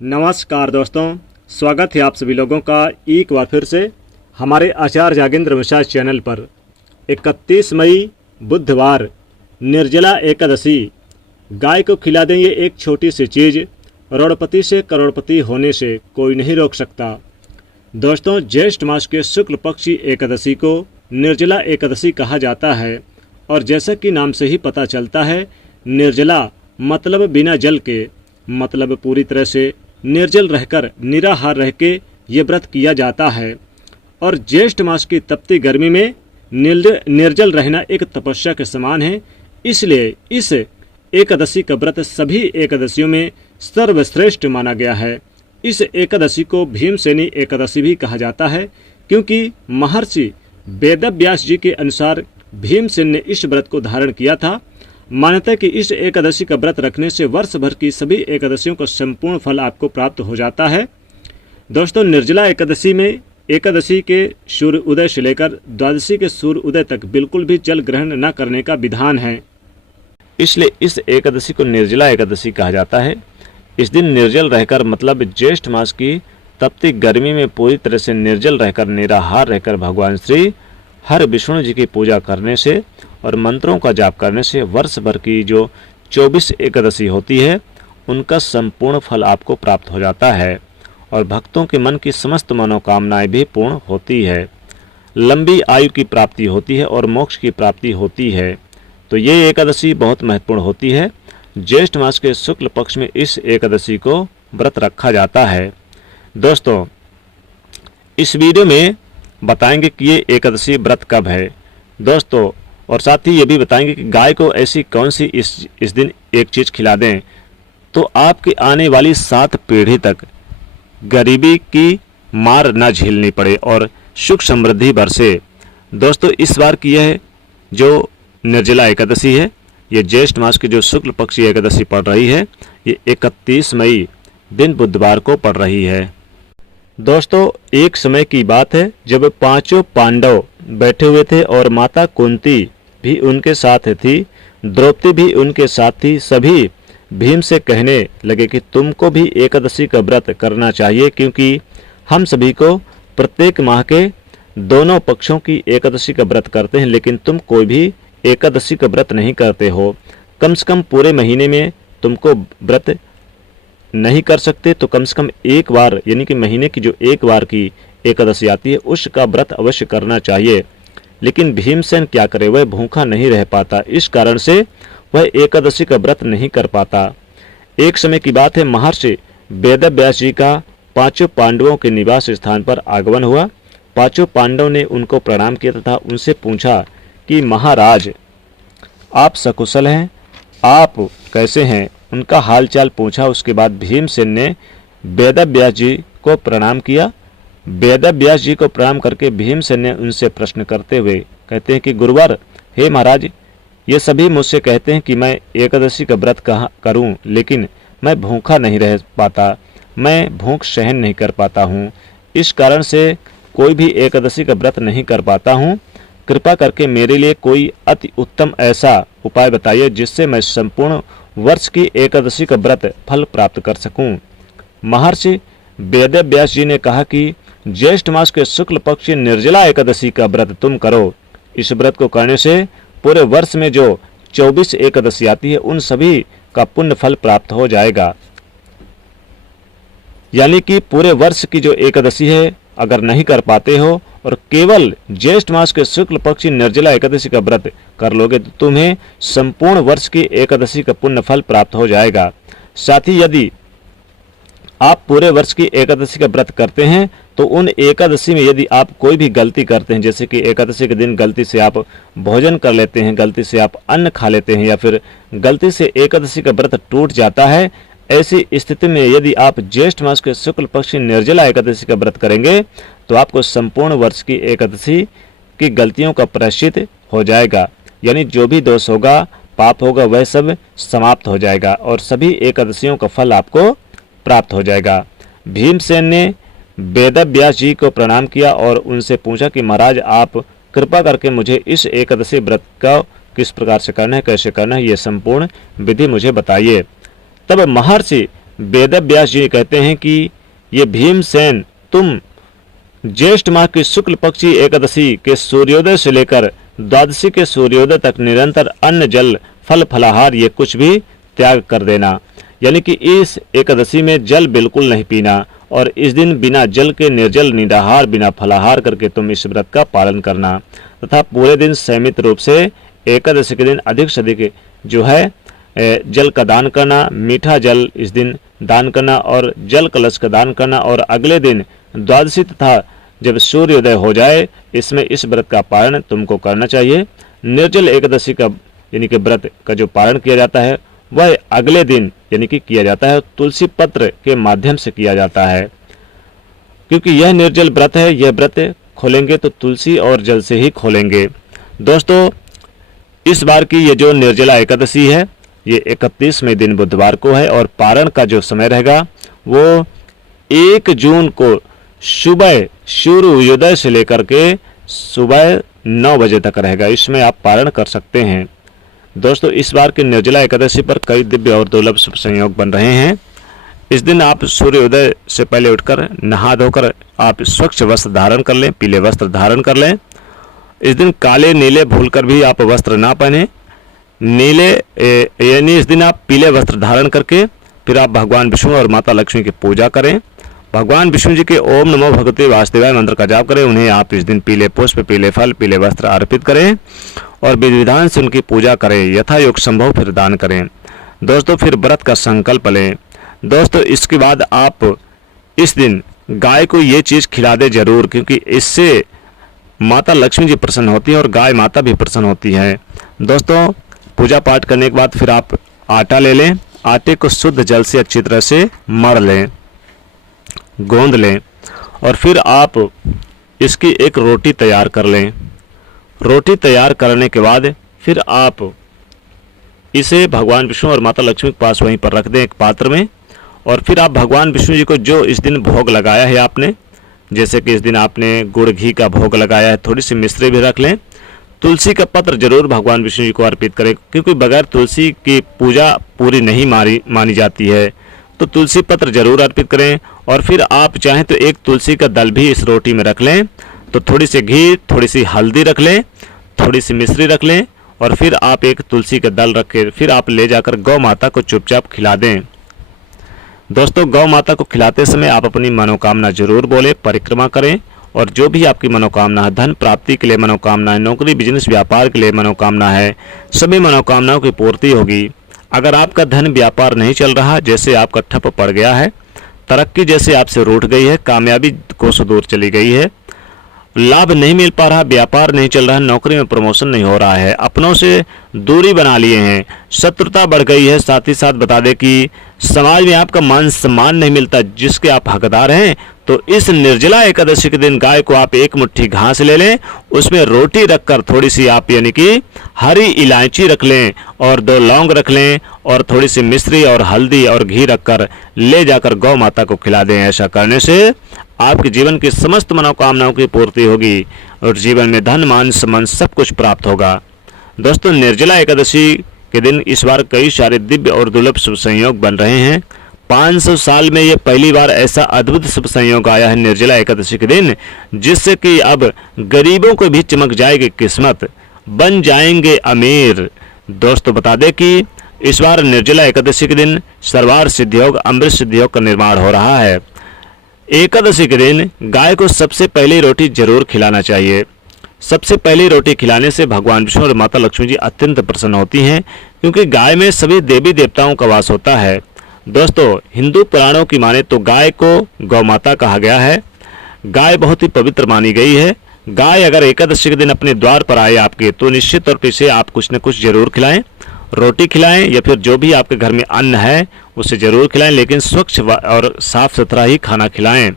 नमस्कार दोस्तों, स्वागत है आप सभी लोगों का एक बार फिर से हमारे आचार्य जागेंद्र मिश्रा चैनल पर। 31 मई बुधवार निर्जला एकादशी। गाय को खिला दें ये एक छोटी सी चीज़, करोड़पति से करोड़पति होने से कोई नहीं रोक सकता। दोस्तों, ज्येष्ठ मास के शुक्ल पक्षी एकादशी को निर्जला एकादशी कहा जाता है और जैसा कि नाम से ही पता चलता है, निर्जला मतलब बिना जल के, मतलब पूरी तरह से निर्जल रहकर, निराहार रह के ये व्रत किया जाता है। और ज्येष्ठ मास की तपती गर्मी में निर्जल रहना एक तपस्या के समान है। इसलिए इस एकादशी का व्रत सभी एकादशियों में सर्वश्रेष्ठ माना गया है। इस एकादशी को भीमसेनी एकादशी भी कहा जाता है, क्योंकि महर्षि वेदव्यास जी के अनुसार भीमसेन ने इस व्रत को धारण किया था। मान्यता है कि इस एकादशी का व्रत रखने से वर्ष भर की सभी एकादशियों का संपूर्ण फल आपको प्राप्त हो जाता है। दोस्तों, निर्जला एकादशी में एकादशी के सूर्य उदय से लेकर द्वादशी के सूर्य उदय तक बिल्कुल भी जल ग्रहण न करने का विधान है। इसलिए इस एकादशी को निर्जला एकादशी कहा जाता है। इस दिन निर्जल रहकर, मतलब ज्येष्ठ मास की तपती गर्मी में पूरी तरह से निर्जल रहकर, निराहार रहकर भगवान श्री हर विष्णु जी की पूजा करने से और मंत्रों का जाप करने से वर्ष भर की जो 24 एकादशी होती है उनका संपूर्ण फल आपको प्राप्त हो जाता है और भक्तों के मन की समस्त मनोकामनाएं भी पूर्ण होती है। लंबी आयु की प्राप्ति होती है और मोक्ष की प्राप्ति होती है। तो ये एकादशी बहुत महत्वपूर्ण होती है। ज्येष्ठ मास के शुक्ल पक्ष में इस एकादशी को व्रत रखा जाता है। दोस्तों, इस वीडियो में बताएंगे कि ये एकादशी व्रत कब है दोस्तों, और साथ ही ये भी बताएंगे कि गाय को ऐसी कौन सी इस दिन एक चीज़ खिला दें तो आपकी आने वाली 7 पीढ़ी तक गरीबी की मार न झेलनी पड़े और सुख समृद्धि बरसे। दोस्तों, इस बार की यह जो निर्जला एकादशी है, ये ज्येष्ठ मास की जो शुक्ल पक्षी एकादशी पड़ रही है, ये 31 मई दिन बुधवार को पड़ रही है। दोस्तों, एक समय की बात है जब 5 पांडव बैठे हुए थे और माता कुंती भी उनके साथ थी, द्रौपदी भी उनके साथ थी। सभी भीम से कहने लगे कि तुमको भी एकादशी का व्रत करना चाहिए, क्योंकि हम सभी को प्रत्येक माह के दोनों पक्षों की एकादशी का व्रत करते हैं, लेकिन तुम कोई भी एकादशी का व्रत नहीं करते हो। कम से कम पूरे महीने में तुमको व्रत नहीं कर सकते तो कम से कम एक बार, यानी कि महीने की जो एक बार की एकादशी आती है उसका व्रत अवश्य करना चाहिए। लेकिन भीमसेन क्या करे, वह भूखा नहीं रह पाता, इस कारण से वह एकादशी का व्रत नहीं कर पाता। एक समय की बात है, महर्षि वेदव्यास जी का 5 पांडवों के निवास स्थान पर आगमन हुआ। 5 पांडव ने उनको प्रणाम किया तथा उनसे पूछा कि महाराज, आप सकुशल हैं, आप कैसे हैं, उनका हालचाल पूछा। उसके बाद भीमसेन ने वेदव्यास जी को प्रणाम किया। वेदव्यास जी को प्रणाम करके भीमसेन ने उनसे प्रश्न करते हुए कहते हैं कि गुरुवर, हे महाराज, ये सभी मुझसे कहते हैं कि मैं एकादशी का व्रत करूं, लेकिन मैं भूखा नहीं रह पाता, मैं भूख सहन नहीं कर पाता हूं, इस कारण से कोई भी एकादशी का व्रत नहीं कर पाता हूं। कृपा करके मेरे लिए कोई अति उत्तम ऐसा उपाय बताइए जिससे मैं संपूर्ण वर्ष की एकादशी का व्रत फल प्राप्त कर सकूं। महर्षि वेदव्यास जी ने कहा कि ज्येष्ठ मास के शुक्ल पक्ष निर्जला एकादशी का व्रत तुम करो। इस व्रत को करने से पूरे वर्ष में जो 24 एकादशी आती है उन सभी का पुण्य फल प्राप्त हो जाएगा। यानी कि पूरे वर्ष की जो एकादशी है अगर नहीं कर पाते हो और केवल ज्येष्ठ मास के शुक्ल पक्षी निर्जला एकादशी का व्रत कर लोगे तो तुम्हें संपूर्ण वर्ष की एकादशी का पुण्य फल प्राप्त हो जाएगा। साथ ही यदि आप पूरे वर्ष की एकादशी का व्रत करते हैं तो उन एकादशी में यदि आप कोई भी गलती करते हैं, जैसे कि एकादशी के दिन गलती से आप भोजन कर लेते हैं, गलती से आप अन्न खा लेते हैं या फिर गलती से एकादशी का व्रत टूट जाता है, ऐसी स्थिति में यदि आप ज्येष्ठ मास के शुक्ल पक्ष निर्जला एकादशी का व्रत करेंगे तो आपको संपूर्ण वर्ष की एकादशी की गलतियों का प्रायश्चित हो जाएगा। यानी जो भी दोष होगा, पाप होगा, वह सब समाप्त हो जाएगा और सभी एकादशियों का फल आपको प्राप्त हो जाएगा। भीमसेन ने वेदव्यास जी को प्रणाम किया और उनसे पूछा कि महाराज, आप कृपा करके मुझे इस एकादशी व्रत का किस प्रकार से करना है, कैसे करना है, ये संपूर्ण विधि मुझे बताइए। तब महर्षि वेदव्यास जी कहते हैं कि ये भीमसेन, तुम ज्येष्ठ माह की शुक्ल पक्षी एकादशी के सूर्योदय से लेकर द्वादशी के सूर्योदय तक निरंतर अन्न जल फल फलाहार ये कुछ भी त्याग कर देना। यानी कि इस एकादशी में जल बिल्कुल नहीं पीना और इस दिन बिना जल के निर्जल निराहार बिना फलाहार करके तुम इस व्रत का पालन करना तथा पूरे दिन संयमित रूप से एकादशी के दिन अधिक से अधिक जो है जल का दान करना, मीठा जल इस दिन दान करना और जल कलश का दान करना और अगले दिन द्वादशी तथा जब सूर्योदय हो जाए इसमें इस व्रत का पालन तुमको करना चाहिए। निर्जल एकादशी का यानी कि व्रत का जो पालन किया जाता है वह अगले दिन यानी कि किया जाता है तुलसी पत्र के माध्यम से किया जाता है, क्योंकि यह निर्जल व्रत है। यह व्रत खोलेंगे तो तुलसी और जल से ही खोलेंगे। दोस्तों, इस बार की ये जो निर्जला एकादशी है ये 31वें दिन बुधवार को है और पारण का जो समय रहेगा वो 1 जून को सुबह सूर्योदय से लेकर के सुबह 9 बजे तक रहेगा। इसमें आप पारण कर सकते हैं। दोस्तों, इस बार की निर्जला एकादशी पर कई दिव्य और दुर्लभ शुभ संयोग बन रहे हैं। इस दिन आप सूर्योदय से पहले उठकर नहा धोकर आप स्वच्छ वस्त्र धारण कर लें, पीले वस्त्र धारण कर लें। इस दिन काले नीले भूलकर भी आप वस्त्र ना पहने। नीले यानी इस दिन आप पीले वस्त्र धारण करके फिर आप भगवान विष्णु और माता लक्ष्मी की पूजा करें। भगवान विष्णु जी के ओम नमो भगवते वासुदेवाय मंत्र का जाप करें। उन्हें आप इस दिन पीले पुष्प, पीले फल, पीले वस्त्र अर्पित करें और विधि विधान से उनकी पूजा करें। यथा योग संभव फिर दान करें। दोस्तों, फिर व्रत का संकल्प लें। दोस्तों, इसके बाद आप इस दिन गाय को ये चीज़ खिला दें जरूर, क्योंकि इससे माता लक्ष्मी जी प्रसन्न होती है और गाय माता भी प्रसन्न होती है। दोस्तों, पूजा पाठ करने के बाद फिर आप आटा ले लें। आटे को शुद्ध जल से अच्छी तरह से मढ़ लें, गोंद लें और फिर आप इसकी एक रोटी तैयार कर लें। रोटी तैयार करने के बाद फिर आप इसे भगवान विष्णु और माता लक्ष्मी के पास वहीं पर रख दें एक पात्र में। और फिर आप भगवान विष्णु जी को जो इस दिन भोग लगाया है आपने, जैसे कि इस दिन आपने गुड़ घी का भोग लगाया है, थोड़ी सी मिश्री भी रख लें। तुलसी का पत्र जरूर भगवान विष्णु जी को अर्पित करें, क्योंकि बगैर तुलसी की पूजा पूरी नहीं मानी जाती है। तो तुलसी पत्र जरूर अर्पित करें। और फिर आप चाहें तो एक तुलसी का दल भी इस रोटी में रख लें। तो थोड़ी सी घी, थोड़ी सी हल्दी रख लें, थोड़ी सी मिश्री रख लें और फिर आप एक तुलसी का दल रख के फिर आप ले जाकर गौ माता को चुपचाप खिला दें। दोस्तों, गौ माता को खिलाते समय आप अपनी मनोकामना जरूर बोले, परिक्रमा करें और जो भी आपकी मनोकामना है, धन प्राप्ति के लिए मनोकामना है, नौकरी बिजनेस व्यापार के लिए मनोकामना है, सभी मनोकामनाओं की पूर्ति होगी। अगर आपका धन व्यापार नहीं चल रहा, जैसे आपका ठप पड़ गया है, तरक्की जैसे आपसे रूठ गई है, कामयाबी कोसों दूर चली गई है, लाभ नहीं मिल पा रहा, व्यापार नहीं चल रहा, नौकरी में प्रमोशन नहीं हो रहा है, अपनों से दूरी बना लिए हैं, शत्रुता बढ़ गई है, साथ ही साथ बता दें कि समाज में आपका मान सम्मान नहीं मिलता जिसके आप हकदार हैं, तो इस निर्जला एकादशी के दिन गाय को आप एक मुट्ठी घास ले लें, उसमें रोटी रखकर थोड़ी सी आप यानी कि हरी इलायची रख लें और 2 लौंग रख लें और थोड़ी सी मिश्री और हल्दी और घी रखकर ले जाकर गौ माता को खिला दें। ऐसा करने से आपके जीवन की समस्त मनोकामनाओं की पूर्ति होगी और जीवन में धन मान सम्मान सब कुछ प्राप्त होगा। दोस्तों, निर्जला एकादशी के दिन इस बार कई सारे दिव्य और दुर्लभ शुभ संयोग बन रहे हैं। 500 साल में ये पहली बार ऐसा अद्भुत शुभ संयोग आया है निर्जला एकादशी के दिन, जिससे कि अब गरीबों को भी चमक जाएगी किस्मत, बन जाएंगे अमीर। दोस्तों, बता दें कि इस बार निर्जला एकादशी के दिन सर्वार सिद्धियोग, अमृत सिद्धियोग का निर्माण हो रहा है। एकादशी के दिन गाय को सबसे पहली रोटी जरूर खिलाना चाहिए। सबसे पहली रोटी खिलाने से भगवान विष्णु और माता लक्ष्मी जी अत्यंत प्रसन्न होती हैं, क्योंकि गाय में सभी देवी देवताओं का वास होता है। दोस्तों, हिंदू पुराणों की माने तो गाय को गौ माता कहा गया है। गाय बहुत ही पवित्र मानी गई है। गाय अगर एकादशी के दिन अपने द्वार पर आए आपके, तो निश्चित तौर पर इसे आप कुछ न कुछ जरूर खिलाएं, रोटी खिलाएं या फिर जो भी आपके घर में अन्न है उसे जरूर खिलाएं, लेकिन स्वच्छ और साफ सुथरा ही खाना खिलाएं।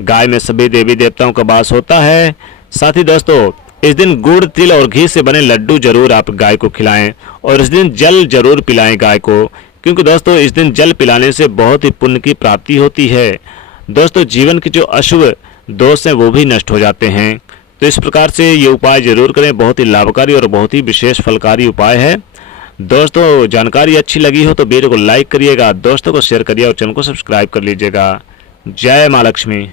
गाय में सभी देवी देवताओं का वास होता है। साथ ही दोस्तों, इस दिन गुड़, तिल और घी से बने लड्डू जरूर आप गाय को खिलाएं और इस दिन जल जरूर पिलाएं गाय को, क्योंकि दोस्तों इस दिन जल पिलाने से बहुत ही पुण्य की प्राप्ति होती है। दोस्तों, जीवन के जो अशुभ दोष हैं वो भी नष्ट हो जाते हैं। तो इस प्रकार से ये उपाय जरूर करें, बहुत ही लाभकारी और बहुत ही विशेष फलकारी उपाय है। दोस्तों जानकारी अच्छी लगी हो तो वीडियो को लाइक करिएगा, दोस्तों को शेयर करिए और चैनल को सब्सक्राइब कर लीजिएगा। जय माँ लक्ष्मी।